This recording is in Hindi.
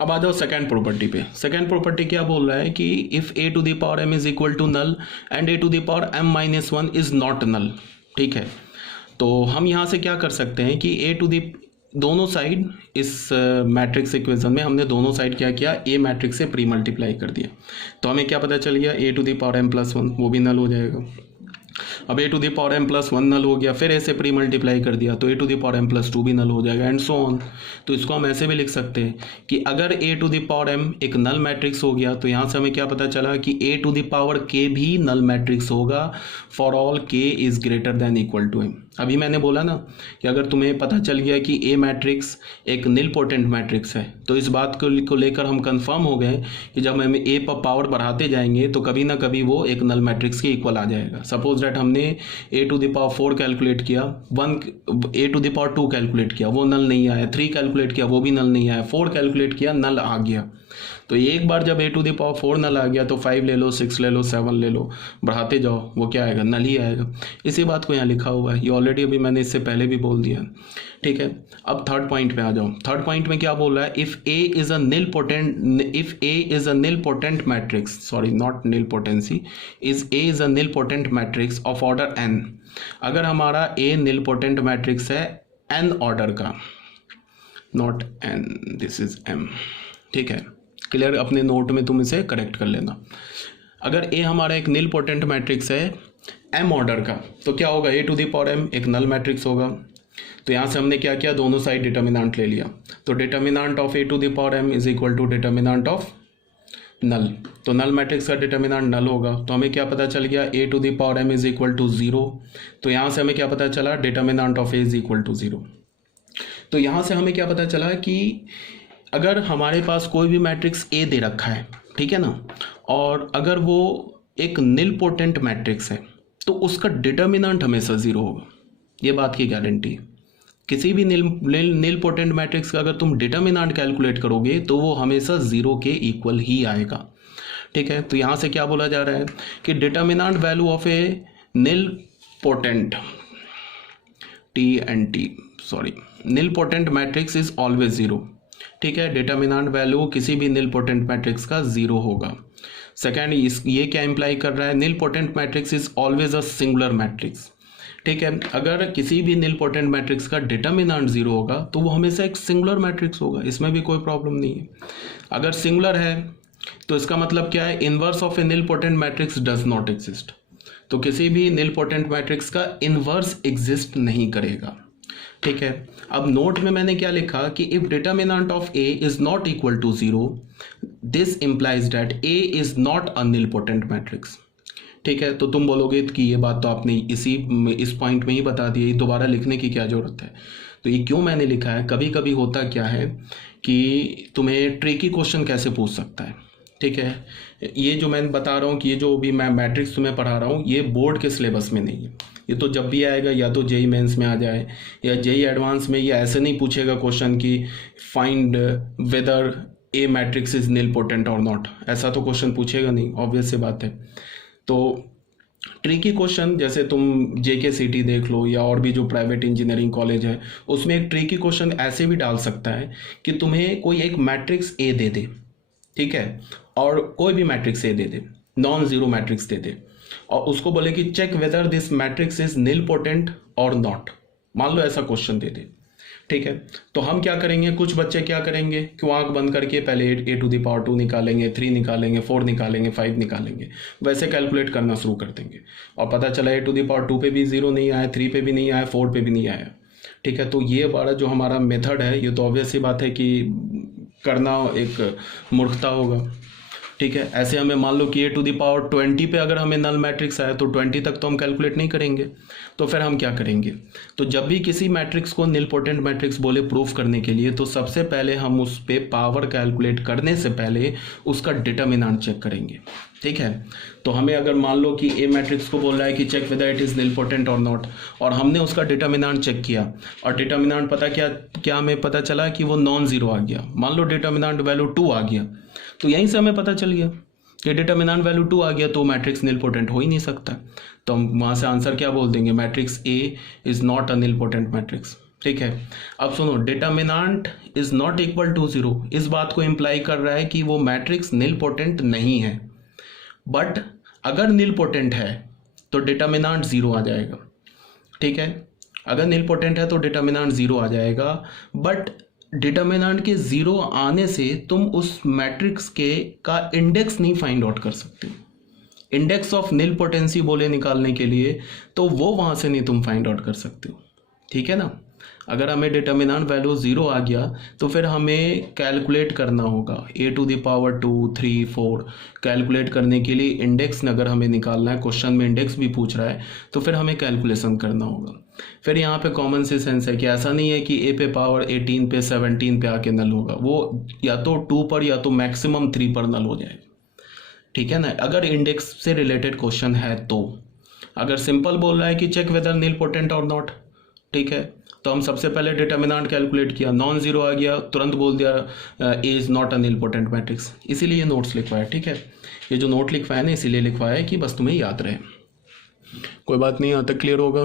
अब आ जाओ सेकेंड प्रॉपर्टी पे। सेकेंड प्रॉपर्टी क्या बोल रहा है कि if a to the power m is equal to null and a to the power m minus one is not null. ठीक है, तो हम यहाँ से क्या कर सकते हैं कि a टू द दोनों साइड इस मैट्रिक्स इक्वेशन में हमने दोनों साइड क्या किया, a मैट्रिक्स से प्री मल्टीप्लाई कर दिया। तो हमें क्या पता चल गया, a to the power m plus one वो भी नल हो जाएगा। अब a to the power m plus one null हो गया, फिर ऐसे प्री मल्टीप्लाई कर दिया तो a to the power m plus two भी नल हो जाएगा एंड सो ऑन। तो इसको हम ऐसे भी लिख सकते हैं कि अगर a to the power m एक नल मैट्रिक्स हो गया तो यहाँ से हमें क्या पता चला कि a to the power k भी नल मैट्रिक्स होगा for all k is greater than equal to m। अभी मैंने बोला ना कि अगर तुम्हें पता चल गया कि a मैट्रिक्स एक निलपोटेंट मैट्रिक्स है तो इस बात को लेकर हम कंफर्म हो गए कि जब हम a पर पावर बढ़ाते जाएंगे तो कभी ना कभी वो एक नल मैट्रिक्स के इक्वल आ जाएगा। सपोज दैट हमने a to the power 4 calculate किया, a to the power 2 calculate किया वो नल नहीं आया, 3 कैलकुलेट किया वो भी नल नहीं आया, 4 कैलकुलेट किया नल आ गया। तो एक बार जब a टू द पावर 4 नल आ गया तो 5 ले लो, 6 ले लो, 7 ले लो, बढ़ाते जाओ वो क्या आएगा, नल ही आएगा। इसी बात को यहाँ लिखा हुआ है, ये ऑलरेडी अभी मैंने इससे पहले भी बोल दिया। ठीक है, अब थर्ड पॉइंट पे आ जाओ। थर्ड पॉइंट में क्या बोल रहा है, if a is a nilpotent matrix, sorry not nilpotency, a is a nilpotent matrix of order n। अगर हमारा a निलपोटेंट मैट्रिक्स है n ऑर्डर का, not n, this is m। ठीक है, क्लियर, अपने नोट में तुम इसे करेक्ट कर लेना। अगर a हमारा एक निलपोटेंट मैट्रिक्स है m ऑर्डर का तो क्या होगा, a to the power m एक नल मैट्रिक्स होगा। तो यहाँ से हमने क्या किया, दोनों साइड डिटर्मिनेंट ले लिया। तो determinant of a to the power m is equal to determinant of null. तो नल मैट्रिक्स का डिटर्मिनेंट नल होगा। तो हमें क्या पता चल गया, a to the power m is equal to 0। तो यहाँ से हमें क्या पता चला, determinant of a is equal to 0। तो यहाँ से हमें क्या पता चला कि अगर हमारे पास कोई भी मैट्रिक्स a दे रखा है, ठीक है ना, और अगर वो एक निलपोटेंट मैट्रिक्स है तो उसका डिटर्मिनेंट हमेशा 0 होगा। ये बात की गारंटी है। किसी भी निलपोटेंट मैट्रिक्स का अगर तुम डिटर्मिनेंट कैलकुलेट करोगे तो वो हमेशा 0 के इक्वल ही आएगा। ठीक है, तो यहाँ से क्या बोला जा रहा है कि determinant value of A nilpotent nilpotent matrix is always 0। ठीक है, डिटर्मिनेंट वैल्यू किसी भी निलपोटेंट मैट्रिक्स का 0 होगा। सेकेंड, ये क्या इंप्लाई कर रहा है, nilpotent matrix is always a singular matrix. ठीक है, अगर किसी भी निलपोटेंट मैट्रिक्स का डिटर्मिनेंट 0 होगा तो वो हमेशा एक सिंगुलर मैट्रिक्स होगा, इसमें भी कोई प्रॉब्लम नहीं है। अगर सिंगुलर है तो इसका मतलब क्या है, inverse of A nilpotent matrix does not exist. तो किसी भी निलपोटेंट मैट्रिक्स का इनवर्स एग्जिस्ट नहीं करेगा। ठीक है, अब नोट में मैंने क्या लिखा कि if determinant of a is not equal to 0 this implies that a is not a nilpotent matrix. ठीक है, तो तुम बोलोगे कि ये बात तो आपने इस पॉइंट में ही बता दी, दोबारा लिखने की क्या जरूरत है। तो ये क्यों मैंने लिखा है, कभी कभी होता क्या है कि तुम्हें ट्रिकी क्वेश्चन कैसे पूछ सकता है। ठीक है, ये जो मैं बता रहा हूँ कि ये जो भी मैं मैट्रिक्स तुम्हें पढ़ा रहा हूँ ये बोर्ड के सिलेबस में नहीं है। ये तो जब भी आएगा या तो जेई मेंस में आ जाए या जेई एडवांस में, ये ऐसे नहीं पूछेगा क्वेश्चन कि find weather A matrix is nilpotent और नॉट, ऐसा तो क्वेश्चन पूछेगा नहीं, ऑब्वियस सी बात है। तो ट्रिकी क्वेश्चन जैसे तुम JKCT देख लो या और भी जो प्राइवेट इंजीनियरिंग कॉलेज है उसमें एक ट्रिकी क्वेश्चन ऐसे भी डाल सकता है कि तुम्हें कोई एक मैट्रिक्स A दे दे, ठीक है, और कोई भी मैट्रिक्स A दे दे, नॉन जीरो मैट्रिक्स दे दे, और उसको बोले कि check whether this matrix is nilpotent और नॉट, मान लो ऐसा क्वेश्चन दे दे। ठीक है, तो हम क्या करेंगे, कुछ बच्चे क्या करेंगे कि आंख बंद करके पहले a टू द पावर 2 निकालेंगे, 3 निकालेंगे, 4 निकालेंगे, 5 निकालेंगे, वैसे कैलकुलेट करना शुरू कर देंगे और पता चला a टू द पावर 2 पे भी 0 नहीं आया, 3 पे भी नहीं आया, 4 पे भी नहीं आया। ठीक है, तो ये बड़ा जो हमारा मेथड है ये तो ऑब्वियस सी बात है कि करना एक मूर्खता होगा। ठीक है, ऐसे हमें मान लो कि a टू द पावर 20 पे अगर हमें नल मैट्रिक्स आया तो 20 तक तो हम कैलकुलेट नहीं करेंगे, तो फिर हम क्या करेंगे, तो जब भी किसी मैट्रिक्स को निलपोटेंट मैट्रिक्स बोले प्रूफ करने के लिए तो सबसे पहले हम उस पे पावर कैलकुलेट करने से पहले उसका डिटर्मिनेंट चेक करेंगे। ठीक है, तो हमें अगर मान लो कि ए मैट्रिक्स को बोल रहा है कि check whether it is nilpotent और नॉट, और हमने उसका डिटर्मिनेंट चेक किया और डिटर्मिनेंट पता क्या हमें पता चला कि वो नॉन जीरो आ गया, मान लो डिटर्मिनेंट वैल्यू 2 आ गया, तो यहीं से हमें पता चल गया कि डिटर्मिनेंट वैल्यू 2 आ गया तो मैट्रिक्स निलपोटेंट हो ही नहीं सकता। तो हम वहाँ से आंसर क्या बोल देंगे, matrix A is not a nilpotent matrix. ठीक है। अब सुनो, determinant is not equal to 0 इस बात को इम्प्लाई कर रहा है कि वो मैट्रिक्स निल पोटेंट नहीं है, बट अगर निल पोटेंट है तो डिटर्मिनेंट 0 आ जाएगा। ठीक है, अगर निल पोटेंट है तो डिटर्मिनेंट 0 आ जाएगा, बट डिटर्मिनेंट के 0 आने से तुम उस मैट्रिक्स के का इंडेक्स नहीं फाइंड आउट कर सकते। इंडेक्स ऑफ निल पोटेंसी बोले निकालने के लिए, तो वो वहाँ से नहीं तुम फाइंड आउट कर सकते हो। ठीक है ना। अगर हमें डिटर्मिनेंट वैल्यू 0 आ गया तो फिर हमें कैलकुलेट करना होगा a⁴ 2 3 4 कैलकुलेट करने के लिए इंडेक्स अगर हमें निकालना है, क्वेश्चन में इंडेक्स भी पूछ रहा है, तो फिर हमें कैलकुलेशन करना होगा। फिर यहाँ पे कॉमन से सेंस है कि ऐसा नहीं है कि a पे पावर 18 पे 17 पे आके नल होगा, वो या तो 2 पर या तो मैक्सिमम 3 पर नल हो जाएगा। ठीक है ना, अगर इंडेक्स से रिलेटेड क्वेश्चन है तो। अगर सिंपल बोल रहा है कि चेक वेदर निल पोटेंट और नॉट, ठीक है, तो हम सबसे पहले डिटर्मिनेंट कैलकुलेट किया, नॉन जीरो आ गया, तुरंत बोल दिया A is not a nilpotent matrix. इसीलिए ये नोट्स लिखवाया। ठीक है, ये जो नोट लिखवाया ना इसीलिए लिखवाया है कि बस तुम्हें याद रहे। कोई बात नहीं, यहाँ तक क्लियर होगा।